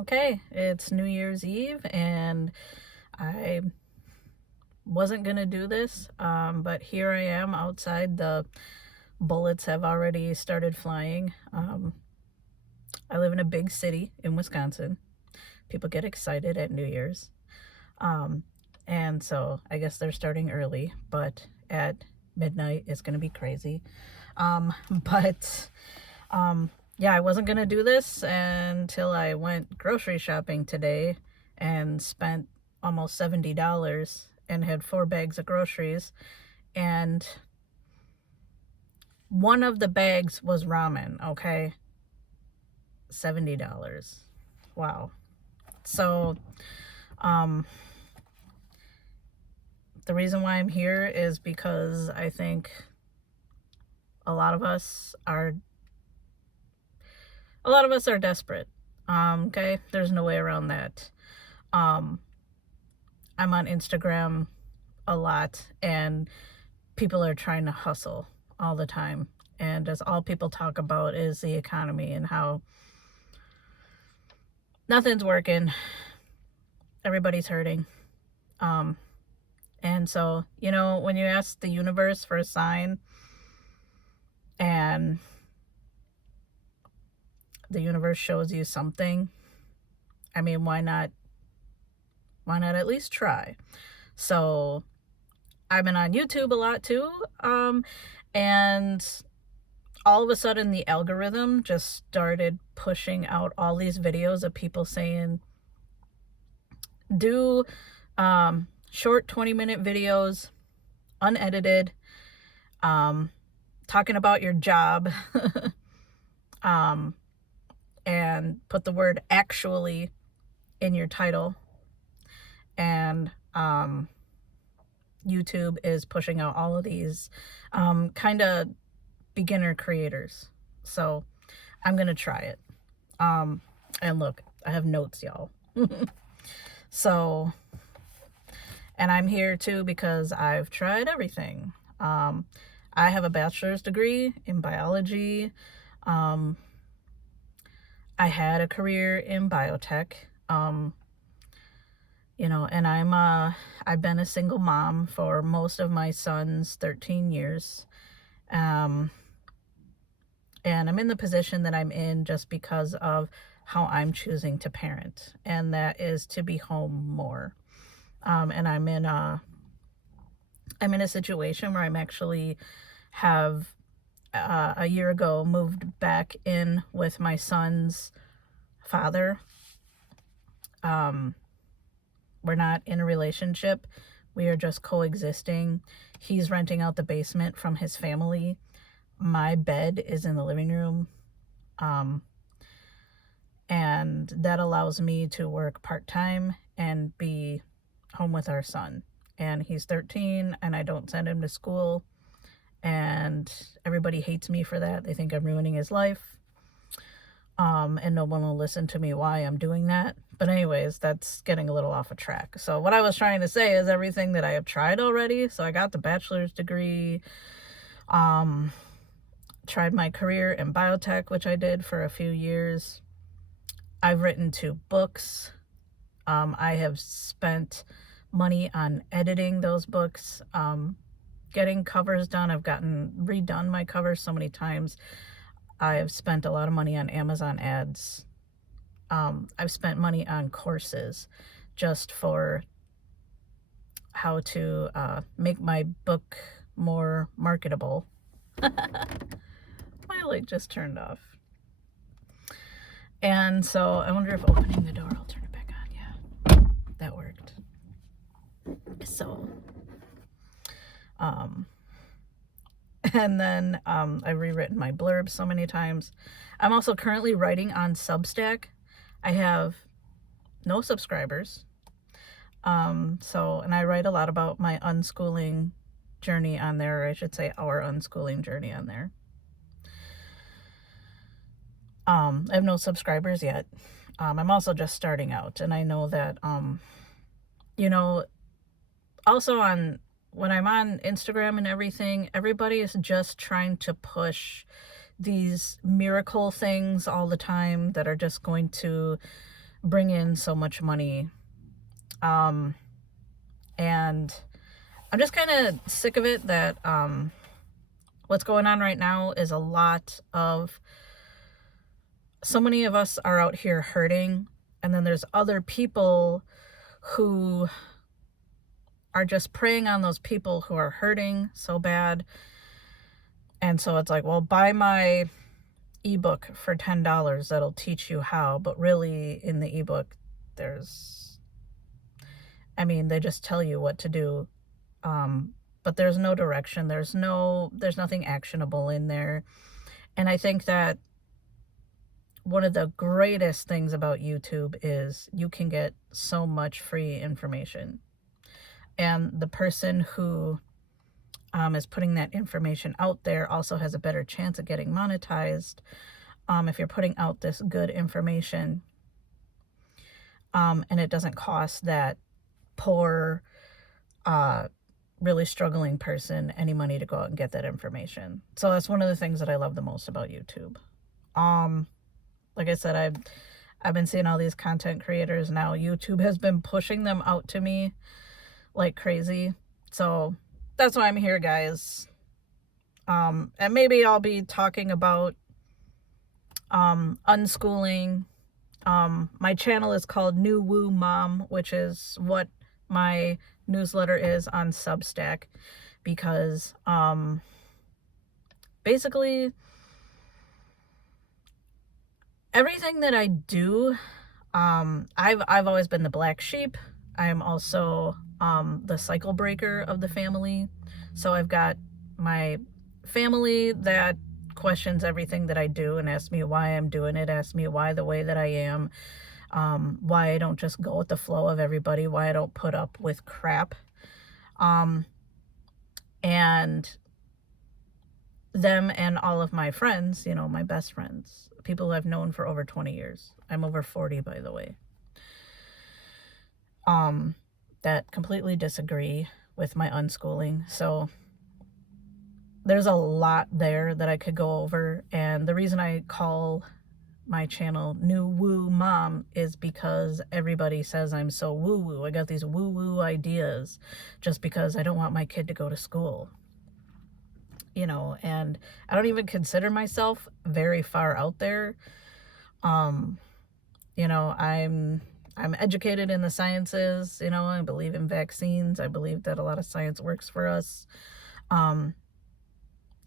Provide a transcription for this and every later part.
Okay, it's New Year's Eve and I wasn't gonna do this, but here I am outside. The bullets have already started flying. I live in a big city in Wisconsin. People get excited at New Year's. Um, and so I guess they're starting early, but at midnight it's gonna be crazy. But yeah, I wasn't gonna do this until I went grocery shopping today and spent almost $70 and had 4 bags of groceries, and one of the bags was ramen. Okay, $70. Wow. So um the reason why I'm here is because I think a lot of us are desperate. Okay, there's no way around that. um I'm on Instagram a lot, and people are trying to hustle all the time. And as all people talk about is the economy and how nothing's working, everybody's hurting. And so, when you ask the universe for a sign and the universe shows you something, I mean, why not at least try? So I've been on YouTube a lot too. And all of a sudden the algorithm just started pushing out all these videos of people saying, do short 20-minute videos, unedited, talking about your job, and put the word actually in your title. And YouTube is pushing out all of these kind of beginner creators. So I'm gonna try it. And look, I have notes, y'all. So, and I'm here too because I've tried everything. I have a bachelor's degree in biology. I had a career in biotech. And I've been a single mom for most of my son's 13 years. And I'm in the position that I'm in just because of how I'm choosing to parent, and that is to be home more. And I'm in a situation where I'm actually have a year ago moved back in with my son's father. We're not in a relationship. We are just coexisting. He's renting out the basement from his family. My bed is in the living room. And that allows me to work part-time and be home with our son. And he's 13, and I don't send him to school. And everybody hates me for that. They think I'm ruining his life. And no one will listen to me why I'm doing that. But anyways, that's getting a little off of track. So what I was trying to say is everything that I have tried already. So I got the bachelor's degree, tried my career in biotech, which I did for a few years. I've written 2 books. I have spent money on editing those books, getting covers done. I've redone my covers so many times. I've spent a lot of money on Amazon ads. I've spent money on courses just for how to make my book more marketable. My light just turned off. And so I wonder if opening the door will turn it back on. Yeah, that worked. So, and then I've rewritten my blurb so many times. I'm also currently writing on Substack. I have no subscribers. And I write a lot about my unschooling journey on there, or I should say our unschooling journey on there. I have no subscribers yet. I'm also just starting out, and I know that, also when I'm on Instagram and everything, everybody is just trying to push these miracle things all the time that are just going to bring in so much money. And I'm just kind of sick of it that what's going on right now is so many of us are out here hurting, and then there's other people who are just preying on those people who are hurting so bad. And so it's like, well, buy my ebook for $10 that'll teach you how. But really, in the ebook, they just tell you what to do. But there's no direction. There's nothing actionable in there. And I think that one of the greatest things about YouTube is you can get so much free information. And the person who is putting that information out there also has a better chance of getting monetized if you're putting out this good information. And it doesn't cost that poor, really struggling person any money to go out and get that information. So that's one of the things that I love the most about YouTube. Like I said, I've been seeing all these content creators now. YouTube has been pushing them out to me like crazy. So that's why I'm here, guys. And maybe I'll be talking about unschooling. My channel is called New Woo Mom, which is what my newsletter is on Substack, because basically everything that I do, I've always been the black sheep. I am also the cycle breaker of the family. So I've got my family that questions everything that I do and asks me why I'm doing it, asks me why the way that I am, why I don't just go with the flow of everybody, why I don't put up with crap. And them and all of my friends, my best friends, people who I've known for over 20 years. I'm over 40, by the way. That completely disagree with my unschooling. So there's a lot there that I could go over. And the reason I call my channel New Woo Mom is because everybody says I'm so woo-woo. I got these woo-woo ideas just because I don't want my kid to go to school. And I don't even consider myself very far out there. I'm educated in the sciences. I believe in vaccines. I believe that a lot of science works for us.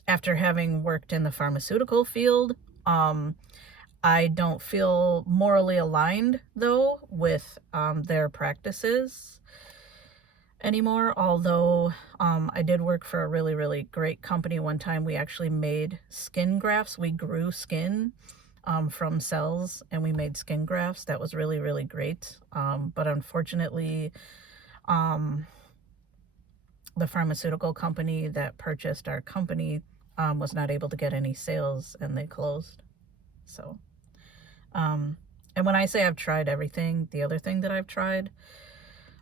After having worked in the pharmaceutical field, I don't feel morally aligned, though, with their practices anymore. Although I did work for a really, really great company one time. We actually made skin grafts. We grew skin from cells, and we made skin grafts. That was really, really great. But unfortunately, the pharmaceutical company that purchased our company was not able to get any sales, and they closed. So, and when I say I've tried everything, the other thing that I've tried,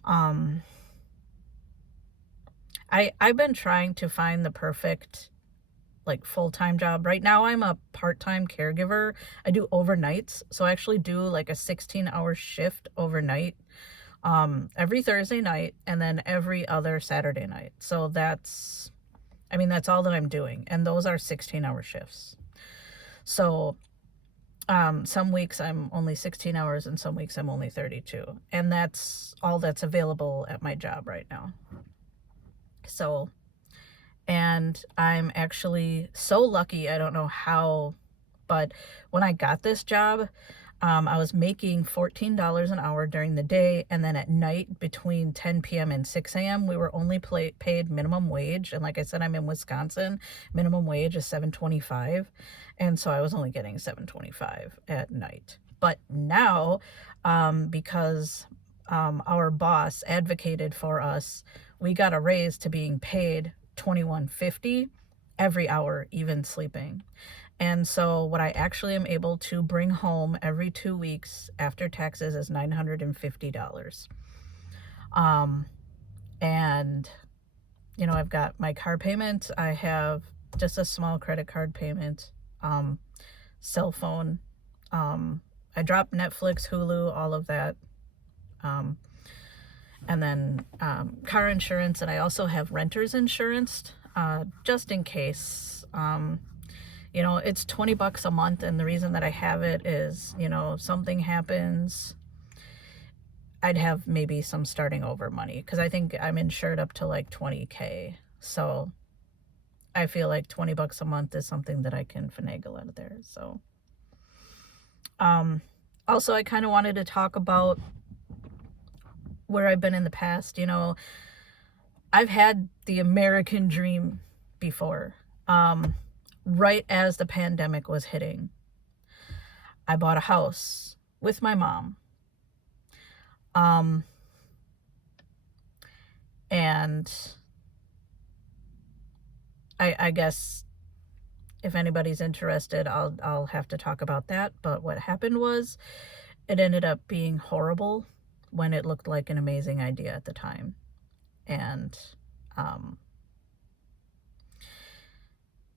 I've been trying to find the perfect full-time job. Right now I'm a part-time caregiver. I do overnights, so I actually do a 16-hour shift overnight every Thursday night, and then every other Saturday night. So that's all that I'm doing, and those are 16-hour shifts. So some weeks I'm only 16 hours and some weeks I'm only 32, and that's all that's available at my job right now. So, and I'm actually so lucky, I don't know how, but when I got this job, I was making $14 an hour during the day, and then at night between 10 p.m. and 6 a.m. we were only paid minimum wage. And like I said, I'm in Wisconsin. Minimum wage is $7.25, and so I was only getting $7.25 at night. But now, because our boss advocated for us, we got a raise to being paid $21.50 every hour, even sleeping. And so what I actually am able to bring home every 2 weeks after taxes is $950. And, I've got my car payment. I have just a small credit card payment, cell phone. I dropped Netflix, Hulu, all of that. Um, and then car insurance, and I also have renter's insurance, just in case. You know, it's $20 a month, and the reason that I have it is, you know, if something happens, I'd have maybe some starting over money, because I think I'm insured up to like 20K. So I feel like $20 a month is something that I can finagle out of there. So also, I kind of wanted to talk about where I've been in the past. You know, I've had the American dream before. Right as the pandemic was hitting, I bought a house with my mom. And I guess if anybody's interested, I'll have to talk about that. But what happened was, it ended up being horrible when it looked like an amazing idea at the time. And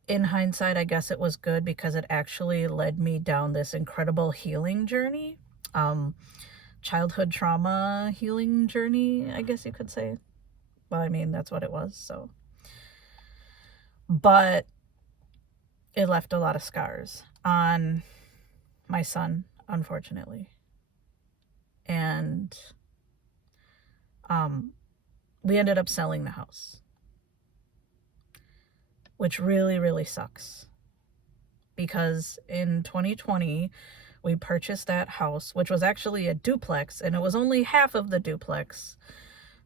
in hindsight, I guess it was good, because it actually led me down this incredible healing journey. Childhood trauma healing journey, I guess you could say. Well, I mean, that's what it was. So, but it left a lot of scars on my son, unfortunately. And we ended up selling the house, which really, really sucks, because in 2020, we purchased that house, which was actually a duplex, and it was only half of the duplex,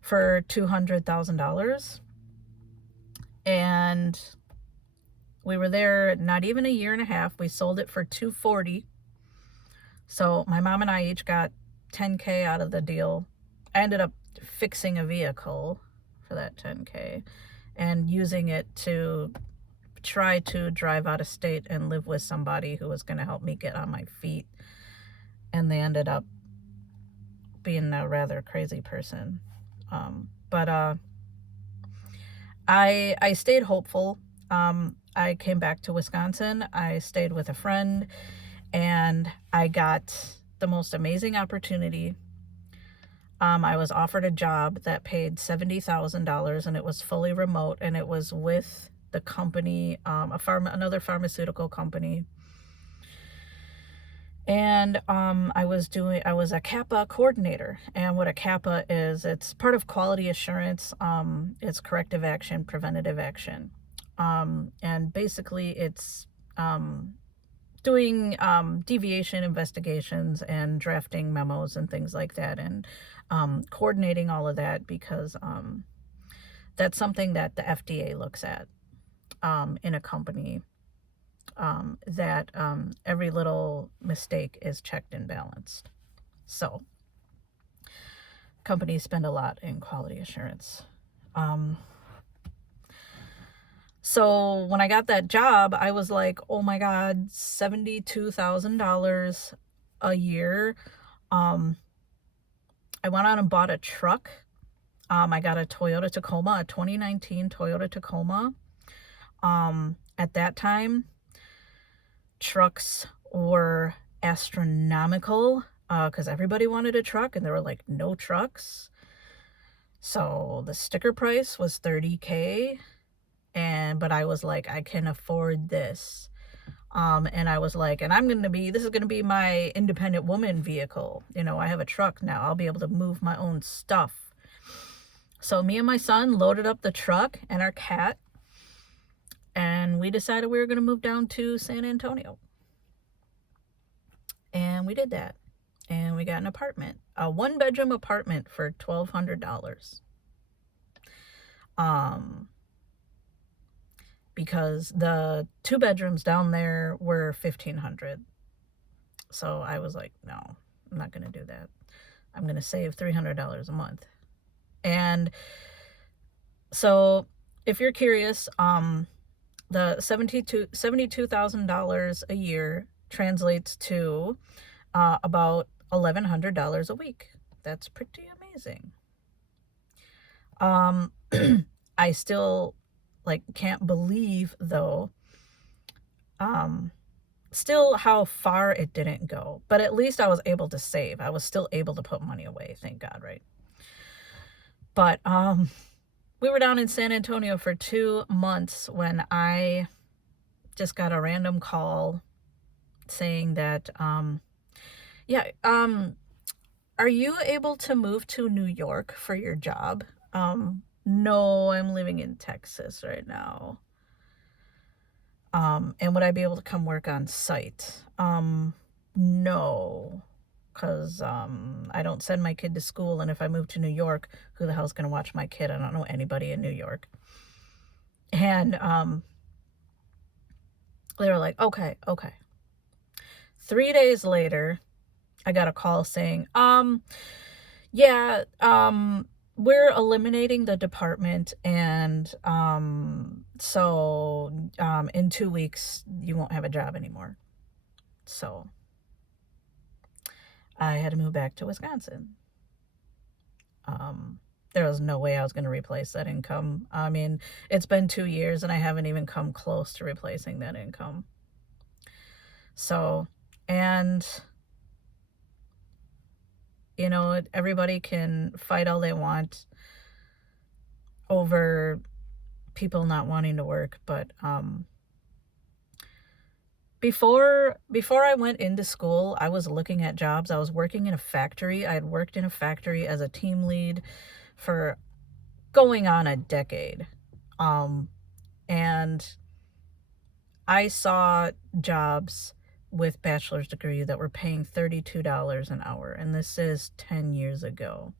for $200,000. And we were there not even a year and a half. We sold it for $240,000. So my mom and I each got $10K out of the deal. I ended up fixing a vehicle for that $10K and using it to try to drive out of state and live with somebody who was going to help me get on my feet. And they ended up being a rather crazy person. But I stayed hopeful. I came back to Wisconsin. I stayed with a friend, and I got the most amazing opportunity. I was offered a job that paid $70,000, and it was fully remote, and it was with the company, another pharmaceutical company. And I was a CAPA coordinator. And what a CAPA is, it's part of quality assurance. It's corrective action, preventative action. And basically it's doing deviation investigations and drafting memos and things like that, and coordinating all of that, because that's something that the FDA looks at in a company, that every little mistake is checked and balanced. So companies spend a lot in quality assurance. So when I got that job, I was like, oh my God, $72,000 a year. I went out and bought a truck. I got a Toyota Tacoma, a 2019 Toyota Tacoma. At that time, trucks were astronomical, because everybody wanted a truck, and there were like no trucks. So the sticker price was $30K. But I was like, I can afford this. And I was like, and this is going to be my independent woman vehicle. You know, I have a truck now. I'll be able to move my own stuff. So me and my son loaded up the truck and our cat, and we decided we were going to move down to San Antonio. And we did that. And we got an apartment, a 1-bedroom apartment, for $1,200. Because the 2 bedrooms down there were $1,500. So I was like, no, I'm not going to do that. I'm going to save $300 a month. And so if you're curious, the $72,000 a year translates to about $1,100 a week. That's pretty amazing. I still can't believe, though, still how far it didn't go, but at least I was able to save. I was still able to put money away, thank God, right? But we were down in San Antonio for 2 months when I just got a random call saying that are you able to move to New York for your job? No, I'm living in Texas right now. And would I be able to come work on site? No, because I don't send my kid to school, and if I move to New York, who the hell's going to watch my kid? I don't know anybody in New York. And they were like, okay. 3 days later, I got a call saying, we're eliminating the department, and so in 2 weeks you won't have a job anymore. So I had to move back to Wisconsin. There was no way I was going to replace that income. I mean, it's been 2 years and I haven't even come close to replacing that income. So, and everybody can fight all they want over people not wanting to work, but before I went into school, I was looking at jobs. I was working in a factory. I had worked in a factory as a team lead for going on a decade. And I saw jobs with bachelor's degree that were paying $32 an hour, and this is 10 years ago.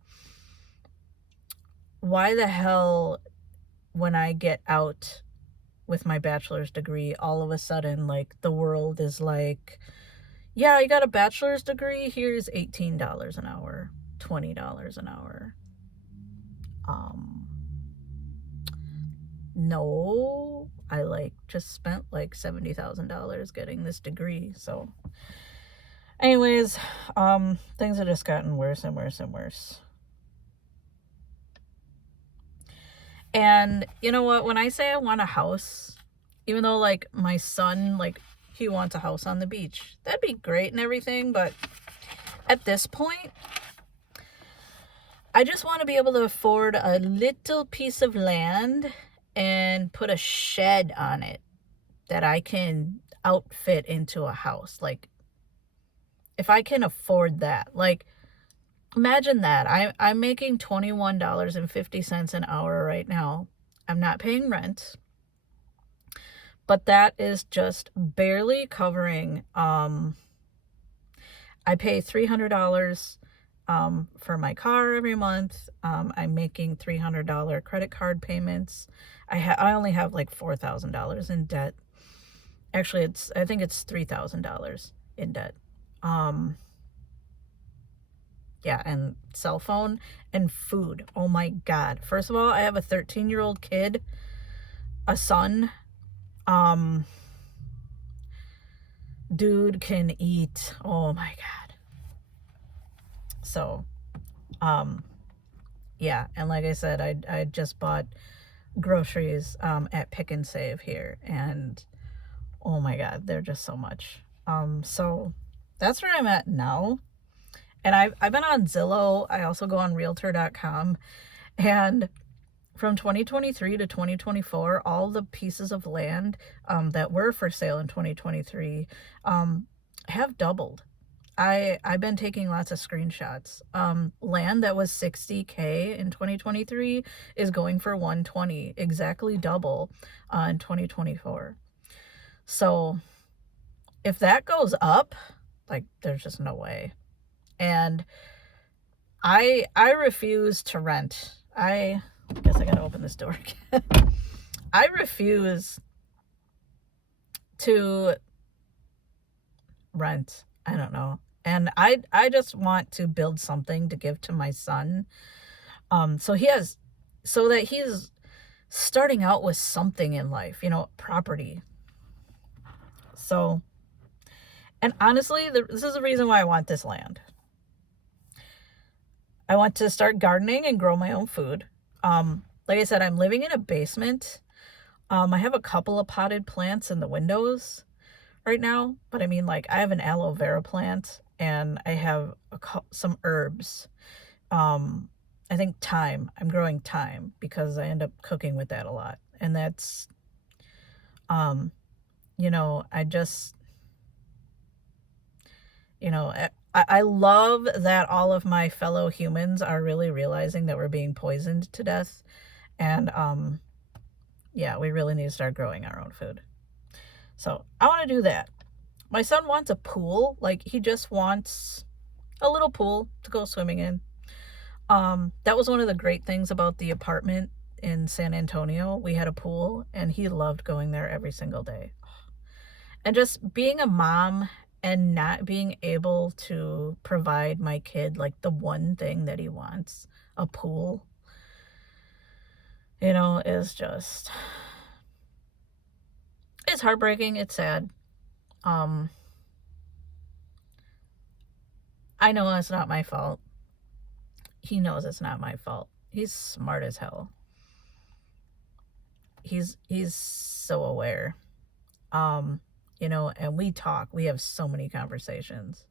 Why the hell, when I get out with my bachelor's degree, all of a sudden, like, the world is like, yeah, you got a bachelor's degree, here's $18 an hour, $20 an hour. No, I just spent like $70,000 getting this degree. So anyways, things have just gotten worse and worse and worse. And you know what, when I say I want a house, even though like my son, like, he wants a house on the beach, that'd be great and everything, but at this point I just want to be able to afford a little piece of land and put a shed on it that I can outfit into a house. Like, if I can afford that, like, imagine that. I'm making $21.50 an hour right now. I'm not paying rent, but that is just barely covering. I pay $300 for my car every month. I'm making $300 credit card payments. I only have like $4,000 in debt. Actually, I think it's $3,000 in debt. Yeah, and cell phone and food. Oh my God. First of all, I have a 13-year-old kid, a son. Dude can eat. Oh my God. So, yeah, and like I said, I just bought groceries at Pick and Save here, and oh my God, they're just so much. So that's where I'm at now. And I've been on Zillow. I also go on realtor.com, and from 2023 to 2024, all the pieces of land that were for sale in 2023 have doubled. I've been taking lots of screenshots. Land that was $60K in 2023 is going for $120, exactly double in 2024. So if that goes up, like, there's just no way. And I refuse to rent. I guess I gotta open this door again. I refuse to rent. I don't know. And I just want to build something to give to my son. So that he's starting out with something in life, property. So, and honestly, this is the reason why I want this land. I want to start gardening and grow my own food. Like I said, I'm living in a basement. I have a couple of potted plants in the windows. right now, but I mean, like, I have an aloe vera plant and I have some herbs. Um, I think thyme. I'm growing thyme because I end up cooking with that a lot. And that's, um, I just, I love that all of my fellow humans are really realizing that we're being poisoned to death. And, yeah, we really need to start growing our own food. So I want to do that. My son wants a pool. Like, he just wants a little pool to go swimming in. That was one of the great things about the apartment in San Antonio. We had a pool and he loved going there every single day. And just being a mom and not being able to provide my kid like the one thing that he wants, a pool, is just, it's heartbreaking. It's sad. Um, I know it's not my fault. He knows it's not my fault. He's smart as hell. He's so aware. And we talk. We have so many conversations.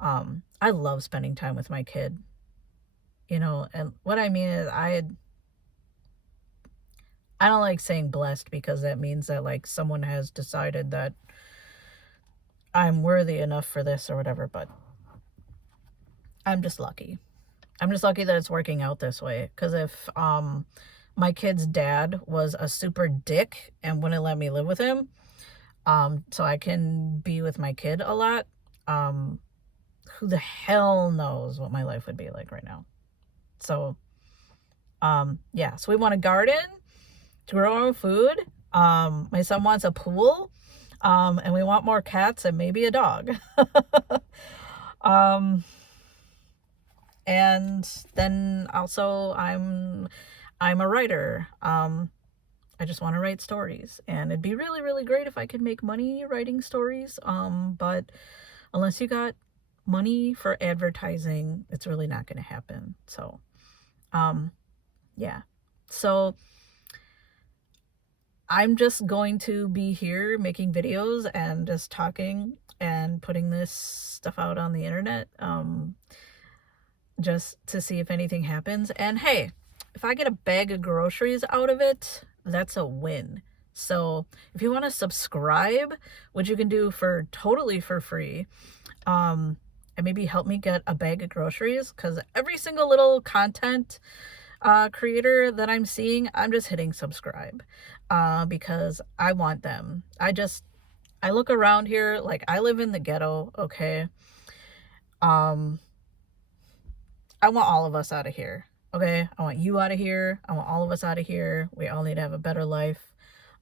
I love spending time with my kid. And what I mean is I don't like saying blessed because that means that like someone has decided that I'm worthy enough for this or whatever, but I'm just lucky. I'm just lucky that it's working out this way. Because if my kid's dad was a super dick and wouldn't let me live with him, so I can be with my kid a lot, who the hell knows what my life would be like right now. So, yeah, so we want a garden to grow our own food. My son wants a pool, and we want more cats and maybe a dog. And then also I'm a writer. I just want to write stories, and it'd be really, really great if I could make money writing stories. But unless you got money for advertising, it's really not going to happen. So, yeah. So I'm just going to be here making videos and just talking and putting this stuff out on the internet, just to see if anything happens. And hey, if I get a bag of groceries out of it, that's a win. So if you want to subscribe, which you can do for totally for free, and maybe help me get a bag of groceries, because every single little content creator that I'm seeing, I'm just hitting subscribe, because I want them. I look around here, like, I live in the ghetto, okay? I want all of us out of here, okay? I want you out of here. I want all of us out of here. We all need to have a better life.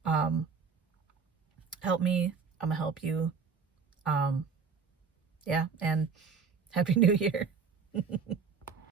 Help me. I'm gonna help you. Yeah, and Happy New Year.